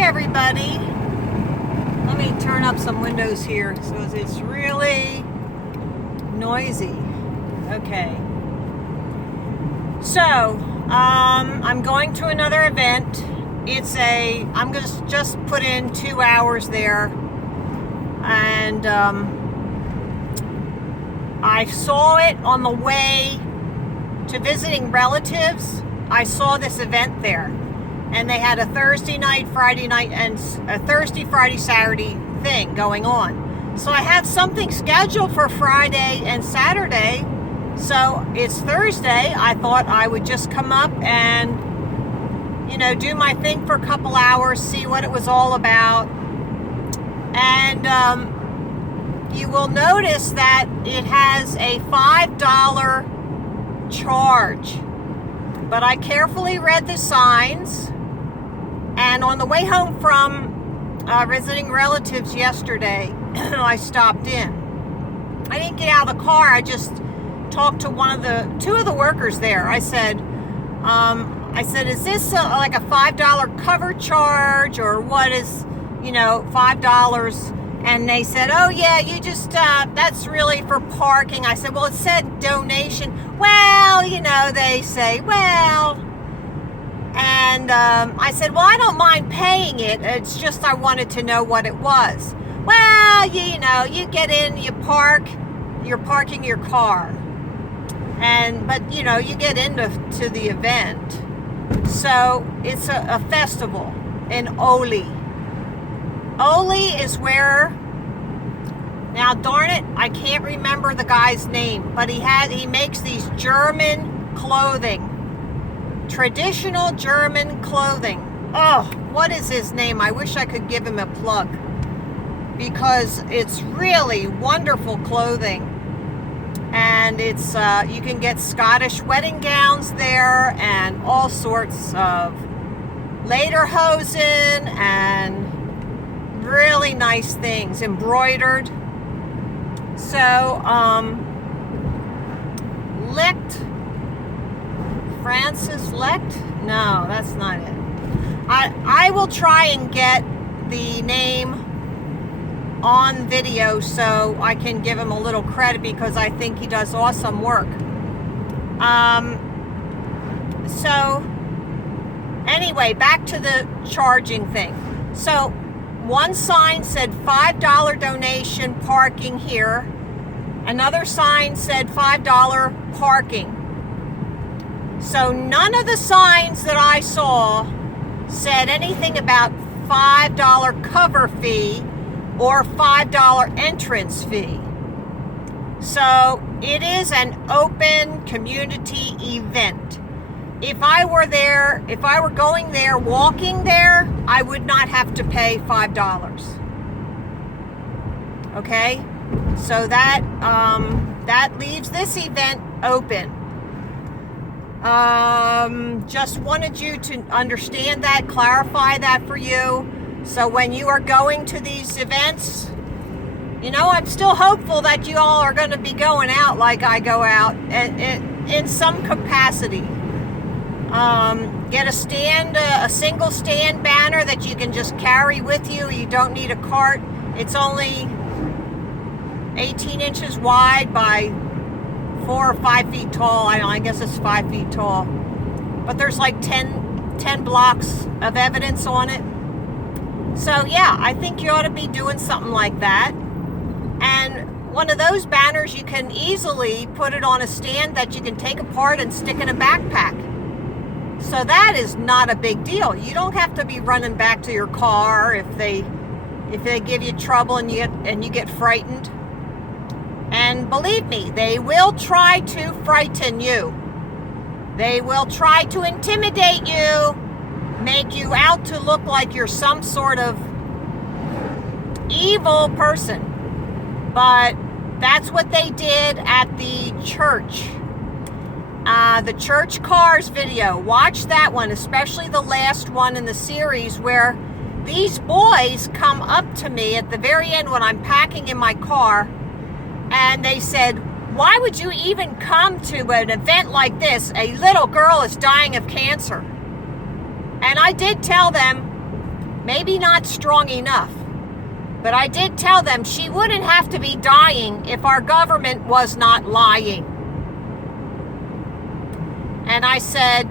everybody. Let me turn up some windows here so it's really noisy. Okay. So, I'm going to another event. I'm going to just put in 2 hours there. And I saw it on the way to visiting relatives. I saw this event there. And they had a Thursday night, Friday night, and a Thursday, Friday, Saturday thing going on. So I have something scheduled for Friday and Saturday. So it's Thursday. I thought I would just come up and, do my thing for a couple hours, see what it was all about. And you will notice that it has a $5 charge. But I carefully read the signs. And on the way home from visiting relatives yesterday, I stopped in. I didn't get out of the car. I just talked to two of the workers there. I said, is this like a $5 cover charge, or what is, $5? And they said, oh yeah, you just, that's really for parking. I said, well, it said donation. Well, they say, well. And I said, well, I don't mind paying it. It's just I wanted to know what it was. Well, you get in, you park, you're parking your car. But you get into the event. So it's a festival in Oley. Oley is where, now darn it, I can't remember the guy's name, but he makes these German clothing. Traditional German clothing. Oh, what is his name? I wish I could give him a plug, because it's really wonderful clothing. And it's you can get Scottish wedding gowns there and all sorts of lederhosen and really nice things embroidered. So Francis Lecht? No, that's not it. I will try and get the name on video so I can give him a little credit, because I think he does awesome work. So anyway, back to the charging thing. So one sign said $5 donation parking here. Another sign said $5 parking. So none of the signs that I saw said anything about $5 cover fee or $5 entrance fee. So it is an open community event. If I were going there, walking there, I would not have to pay $5. Okay? So that leaves this event open. Just wanted you to understand that, clarify that for you. So when you are going to these events, I'm still hopeful that you all are going to be going out like I go out in some capacity. Get a single stand banner that you can just carry with you. You don't need a cart. It's only 18 inches wide by 4 or 5 feet tall. I guess it's 5 feet tall. But there's like 10 blocks of evidence on it. So yeah, I think you ought to be doing something like that. And one of those banners, you can easily put it on a stand that you can take apart and stick in a backpack. So that is not a big deal. You don't have to be running back to your car if they give you trouble and you get frightened. And believe me, they will try to frighten you. They will try to intimidate you, make you out to look like you're some sort of evil person. But that's what they did at the church. The church cars video. Watch that one, especially the last one in the series, where these boys come up to me at the very end when I'm packing in my car, and they said, why would you even come to an event like this? A little girl is dying of cancer. And I did tell them, Maybe not strong enough. But I did tell them she wouldn't have to be dying if our government was not lying. And I said,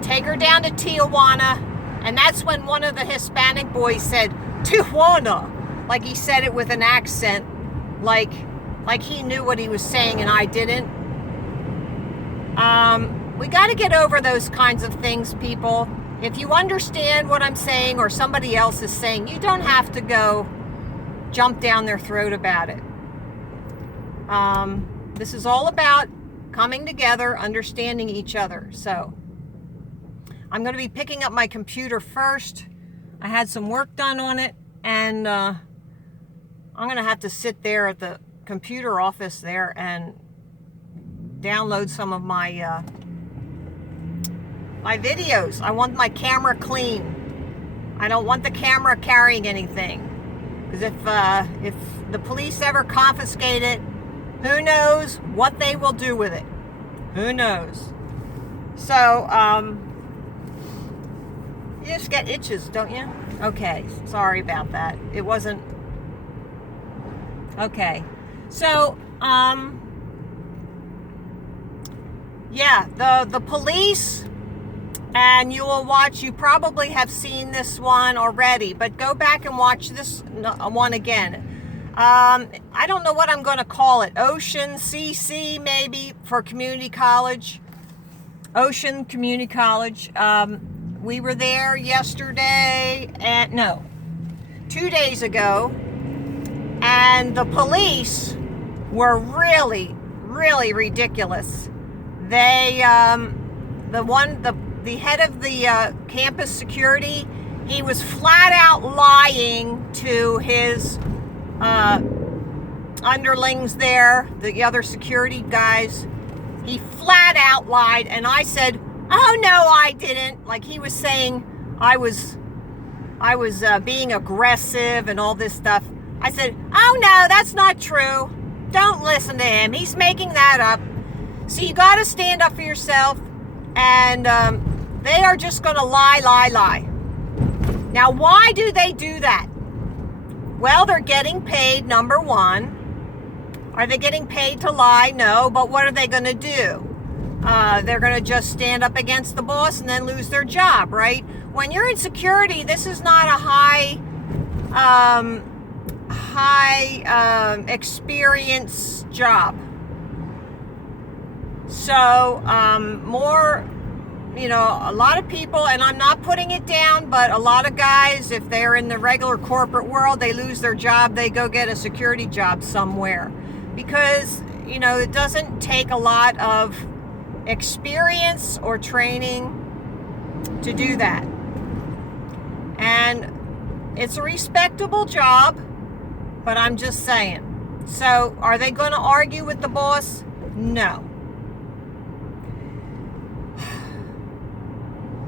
take her down to Tijuana. And that's when one of the Hispanic boys said, Tijuana. Like he said it with an accent. Like he knew what he was saying and I didn't. We got to get over those kinds of things, people. If you understand what I'm saying or somebody else is saying, you don't have to go jump down their throat about it. This is all about coming together, understanding each other. So I'm going to be picking up my computer first. I had some work done on it, and I'm going to have to sit there at the computer office there and download some of my my videos. I want my camera clean. I don't want the camera carrying anything. Because if the police ever confiscate it, who knows what they will do with it? Who knows? So, you just get itches, don't you? Okay, sorry about that. It wasn't... Okay. So, yeah, the police... And you will watch, you probably have seen this one already, but go back and watch this one again. I don't know what I'm going to call it. Ocean CC maybe for community college. Ocean Community College. We were there yesterday, and no, 2 days ago, and the police were really, really ridiculous. They, the head of the campus security, he was flat out lying to his underlings there, the other security guys. He flat out lied, and I said, oh no, I didn't. Like he was saying I was being aggressive and all this stuff. I said, oh no, that's not true. Don't listen to him. He's making that up. So you got to stand up for yourself, and they are just going to lie. Now, why do they do that? Well, they're getting paid, number one. Are they getting paid to lie? No, but what are they going to do? They're going to just stand up against the boss and then lose their job, right? When you're in security, this is not a high experience job. So, more... You know, a lot of people, and I'm not putting it down, but a lot of guys, if they're in the regular corporate world, they lose their job, they go get a security job somewhere. Because, you know, it doesn't take a lot of experience or training to do that. And it's a respectable job, but I'm just saying. So, are they going to argue with the boss? No.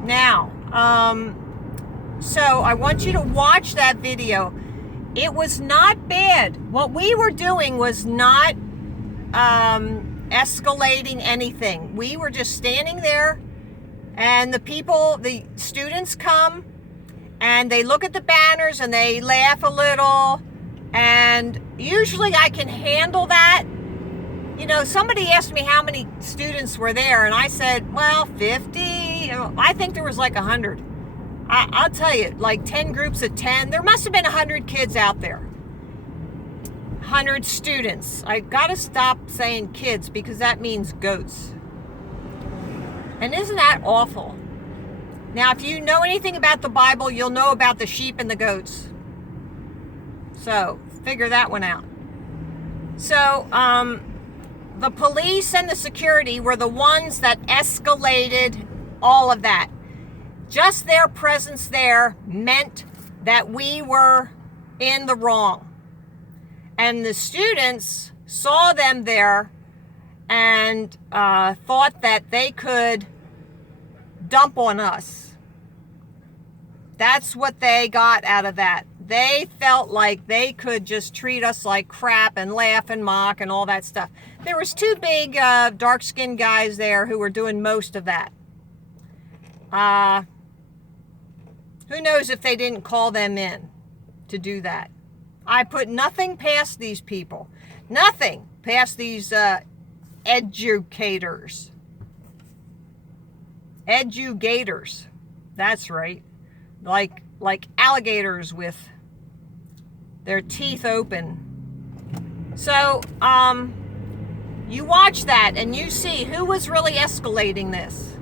Now, so I want you to watch that video. It was not bad. What we were doing was not escalating anything. We were just standing there, and the students come, and they look at the banners, and they laugh a little, and usually I can handle that. You know, somebody asked me how many students were there, and I said, well, 50. I think there was like 100. I'll tell you, like 10 groups of 10. There must have been 100 kids out there. 100 students. I got to stop saying kids because that means goats. And isn't that awful? Now, if you know anything about the Bible, you'll know about the sheep and the goats. So, figure that one out. So, the police and the security were the ones that escalated all of that. Just their presence there meant that we were in the wrong. And the students saw them there and thought that they could dump on us. That's what they got out of that. They felt like they could just treat us like crap and laugh and mock and all that stuff. There was two big dark-skinned guys there who were doing most of that. Who Who knows if they didn't call them in to do that? I put nothing past these people. Nothing past these educators. Edugators. That's right. Like alligators with their teeth open. So, you watch that and you see who was really escalating this.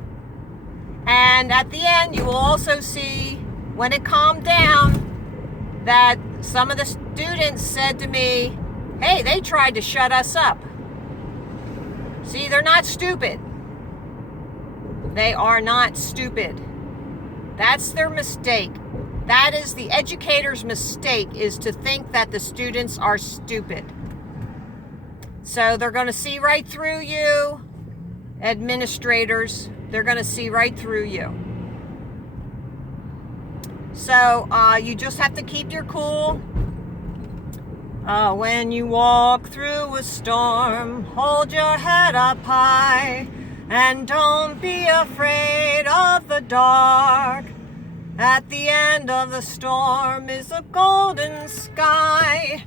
And at the end, you will also see, when it calmed down, that some of the students said to me, hey, they tried to shut us up. See, they're not stupid. They are not stupid. That's their mistake. That is the educator's mistake, is to think that the students are stupid. So they're going to see right through you, administrators. They're going to see right through you. So you just have to keep your cool. When you walk through a storm, hold your head up high, and don't be afraid of the dark. At the end of the storm is a golden sky,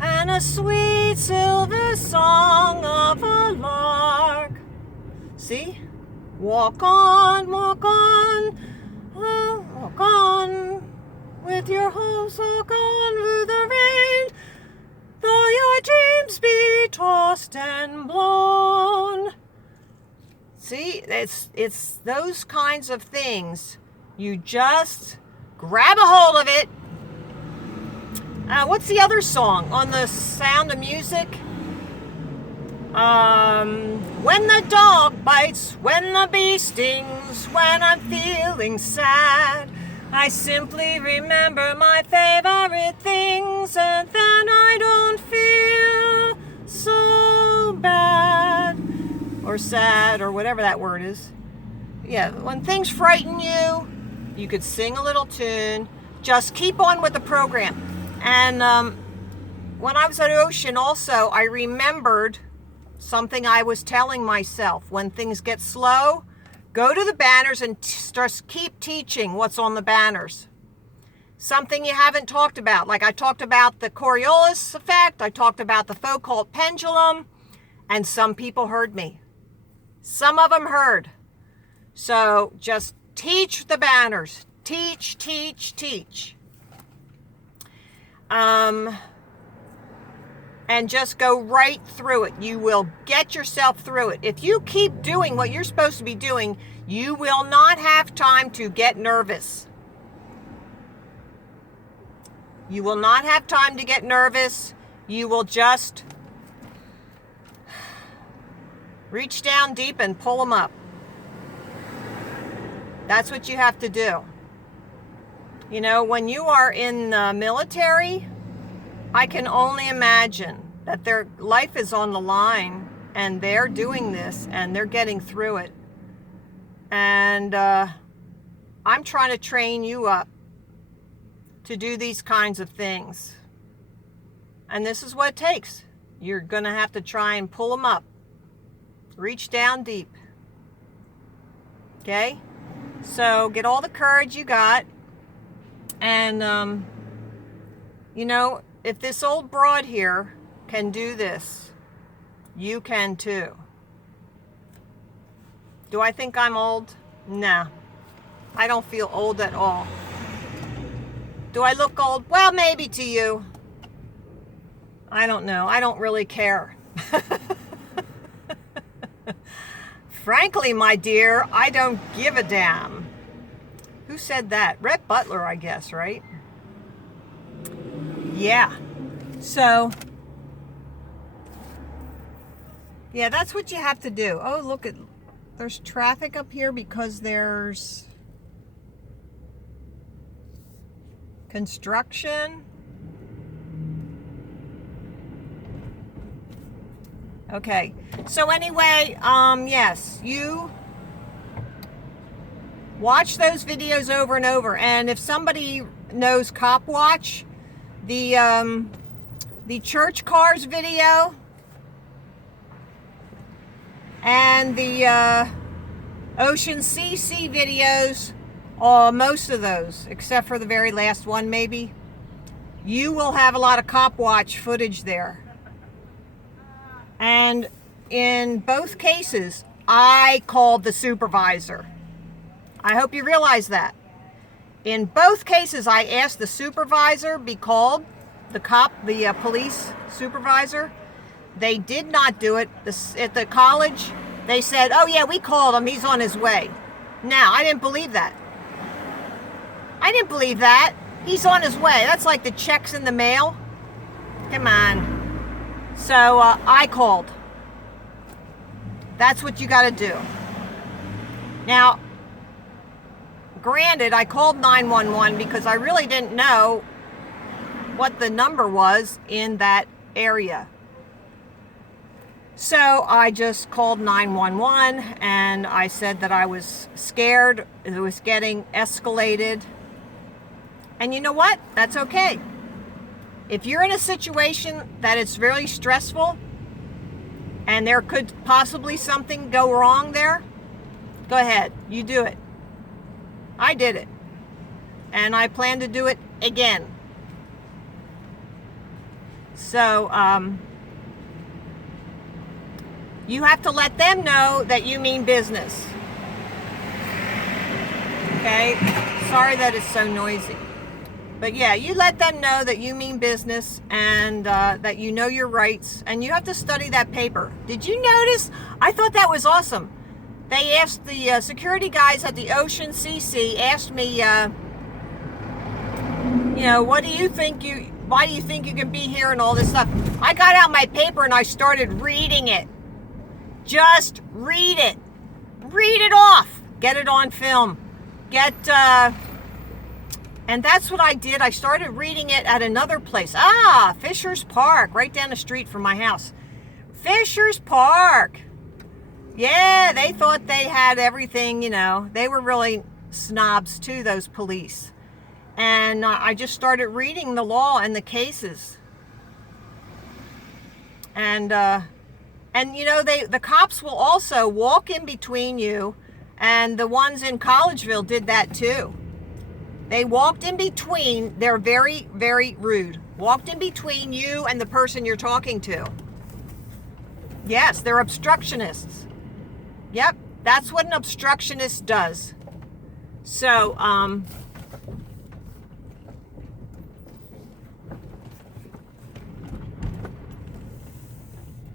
and a sweet silver song of a lark. See? Walk on, walk on, with your hopes, walk on through the rain, though your dreams be tossed and blown. See, it's those kinds of things. You just grab a hold of it. What's the other song on the Sound of Music? When the dog bites, when the bee stings, when I'm feeling sad, I simply remember my favorite things, and then I don't feel so bad or sad or whatever that word is. Yeah, when things frighten you, you could sing a little tune. Just keep on with the program. And when I was at Ocean also, I remembered something I was telling myself. When things get slow, go to the banners and just keep teaching what's on the banners. Something you haven't talked about. Like I talked about the Coriolis effect. I talked about the Foucault pendulum. And some people heard me. Some of them heard. So just teach the banners. Teach, teach, teach. And just go right through it. You will get yourself through it. If you keep doing what you're supposed to be doing, you will not have time to get nervous. You will not have time to get nervous. You will just reach down deep and pull them up. That's what you have to do. You know, when you are in the military, I can only imagine that their life is on the line and they're doing this and they're getting through it. And I'm trying to train you up to do these kinds of things. And this is what it takes. You're going to have to try and pull them up. Reach down deep. Okay? So get all the courage you got. And, you know, if this old broad here can do this, you can too. Do I think I'm old? Nah. I don't feel old at all. Do I look old? Well, maybe to you. I don't know. I don't really care. Frankly, my dear, I don't give a damn. Who said that? Rhett Butler, I guess, right? Yeah. So, yeah, that's what you have to do. Oh, look at, there's traffic up here because there's construction. Okay. So anyway, yes, you watch those videos over and over. And if somebody knows Cop Watch, the church cars video and the Ocean CC videos most of those, except for the very last one maybe, you will have a lot of cop watch footage there. And in both cases, I called the supervisor. I hope you realize that. In both cases, I asked the supervisor be called, the police supervisor. They did not do it. At the college, they said, oh yeah, we called him, he's on his way. Now, I didn't believe that. I didn't believe that. He's on his way. That's like the checks in the mail. Come on. So I called. That's what you got to do. Now, granted, I called 911 because I really didn't know what the number was in that area. So I just called 911 and I said that I was scared. It was getting escalated. And you know what? That's okay. If you're in a situation that it's very stressful and there could possibly something go wrong there, go ahead. You do it. I did it. And I plan to do it again. So, you have to let them know that you mean business. Okay? Sorry that it's so noisy. But yeah, you let them know that you mean business and that you know your rights. And you have to study that paper. Did you notice? I thought that was awesome. They asked the security guys at the Ocean CC, asked me, why do you think you can be here and all this stuff? I got out my paper and I started reading it. Just read it. Read it off. Get it on film. And that's what I did. I started reading it at another place. Fisher's Park, right down the street from my house. Fisher's Park. Yeah, they thought they had everything, They were really snobs too, those police. And I just started reading the law and the cases. And the cops will also walk in between you, and the ones in Collegeville did that too. They walked in between. They're very, very rude. Walked in between you and the person you're talking to. Yes, they're obstructionists. Yep, that's what an obstructionist does. So,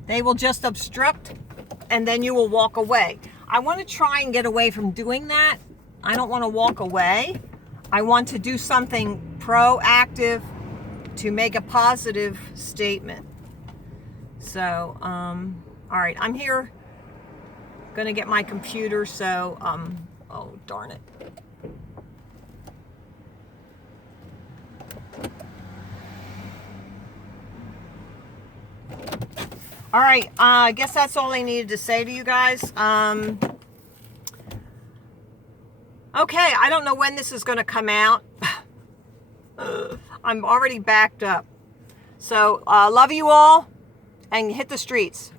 they will just obstruct and then you will walk away. I want to try and get away from doing that. I don't want to walk away. I want to do something proactive to make a positive statement. So, all right, I'm here, gonna get my computer, so, oh, darn it. All right, I guess that's all I needed to say to you guys. Okay, I don't know when this is going to come out. I'm already backed up. So, love you all, and hit the streets.